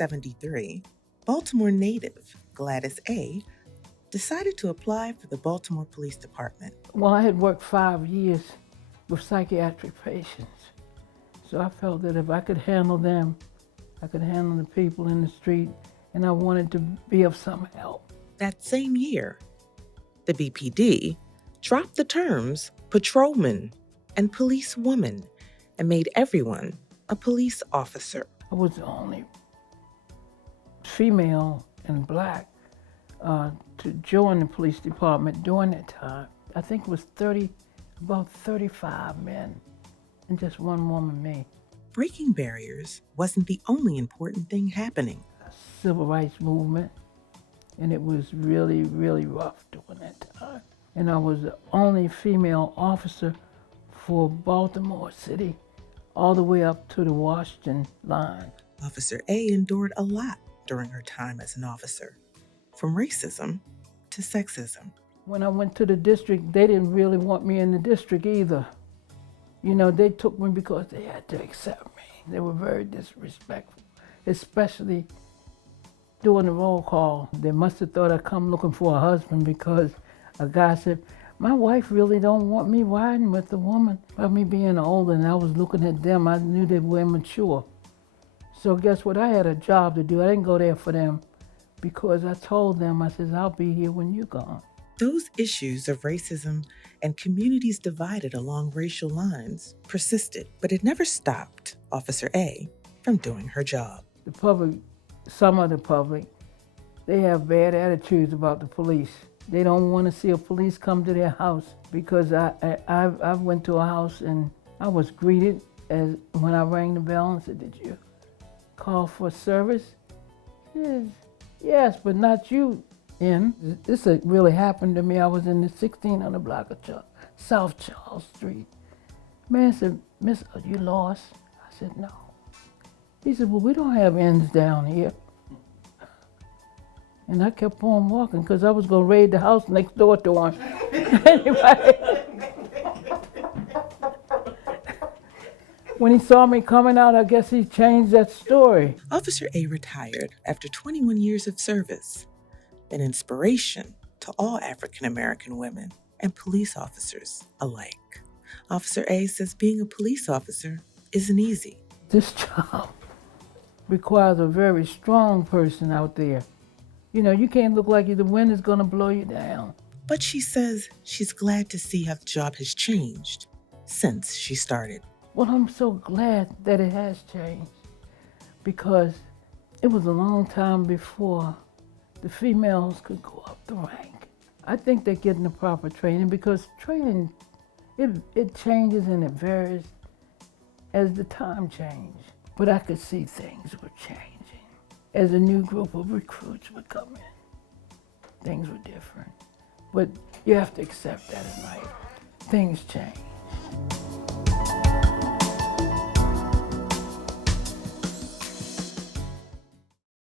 1973, Baltimore native Gladys A. decided to apply for the Baltimore Police Department. Well, I had worked 5 years with psychiatric patients, so I felt that if I could handle them, I could handle the people in the street, and I wanted to be of some help. That same year, the BPD dropped the terms patrolman and policewoman and made everyone a police officer. I was the only female and black to join the police department during that time. I think it was about 35 men and just one woman, me. Breaking barriers wasn't the only important thing happening. Civil rights movement, and it was really, really rough during that time. And I was the only female officer for Baltimore City, all the way up to the Washington line. Officer A endured a lot during her time as an officer, from racism to sexism. When I went to the district, they didn't really want me in the district either. You know, they took me because they had to accept me. They were very disrespectful, especially during the roll call. They must have thought I'd come looking for a husband because a guy said, my wife really don't want me riding with a woman. By me being older and I was looking at them, I knew they were immature. So guess what? I had a job to do. I didn't go there for them because I told them, I said, I'll be here when you're gone. Those issues of racism and communities divided along racial lines persisted, but it never stopped Officer A from doing her job. The public, some of the public, they have bad attitudes about the police. They don't want to see a police come to their house because I went to a house and I was greeted as when I rang the bell and said, did you call for service? She said, yes, but not you. This really happened to me. I was in the 1600 block of South Charles Street. Man said, Miss, are you lost? I said, no. He said, well, we don't have inns down here. And I kept on walking because I was going to raid the house next door to him. Anyway, when he saw me coming out, I guess he changed that story. Officer A retired after 21 years of service, an inspiration to all African American women and police officers alike. Officer A says being a police officer isn't easy. This job requires a very strong person out there. You know, you can't look like the wind is going to blow you down. But she says she's glad to see how the job has changed since she started. Well, I'm so glad that it has changed because it was a long time before the females could go up the rank. I think they're getting the proper training because training, it changes and it varies as the time changes. But I could see things were changing. As a new group of recruits would come in, things were different. But you have to accept that in life. Things change.